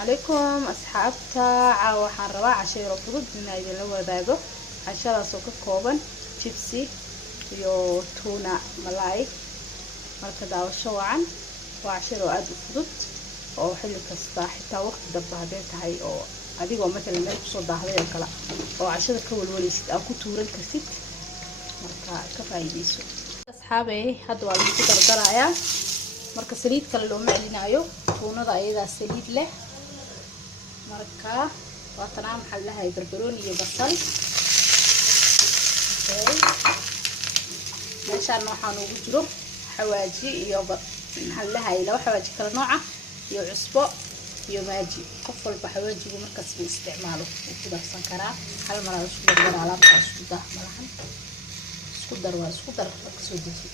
عليكم أصحابتا waxaan rabaa casho yar oo fudud in ay la wadaago cashadaas oo ka kooban chipsi iyo tuna malay marka daawasho wacan waa casho aad u fudud oo xilli kasta xitaa waqti dab haday tahay oo adigoo mesela meel ku soo daahday oo kala oo cashada ka walwaleysid aad ku tuuran kartid marka ka faa'iideyso asxaabay hadda waa lagu dardarayaa marka saliid kale loo maclinayo tunada ayada saliid leh marka waatana maxaa lahaay barbarooni iyo basal meeshaan waxaan ugu jiro xawaaji iyo maxaa lahaay laba xawaaji kala nooc ah iyo cusbo iyo maaji qof walba xawaajiga markaas uu isticmaalo uu ku darsan karaa hal mar aan isku dar alaabta isku dah malahan isku dar ka soo deji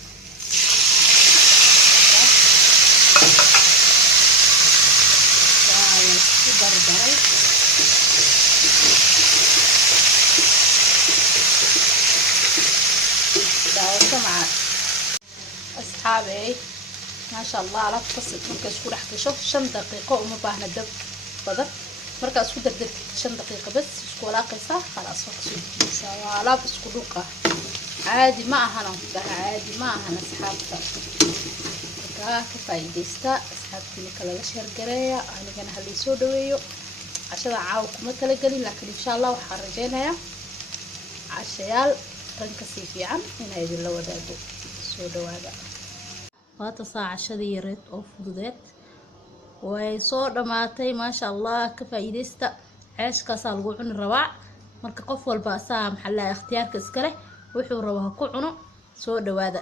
مع أصحابي ما شاء الله على قصة مركز كل حكي شوف 5 دقيقة وما باهنا دب بدر مركز كل دردت 5 دقيقة بس شكولا قصة خلاص وقت سوالا بس كلوكا عادي ما أهنا عادي ما أهنا أصحابتا كفايديستا أصحابتي لكلا لشهر قرايا أنا كان هاللي سودويو عشان أعاوكم مثلا قليل لكن إن شاء الله وحرجينها عشيال رنكسي fiican inay idin la wadaago soo dhawaada waata saacashadii yareed oo fududeed way soo dhamaatay ma sha Allah ka faa'iideysta ceeskaas lagu cuni rabaa marka qof walba asaa maxalla ikhtiyaarka iska leh wuxuu rabaa ku cuno soo dhawaada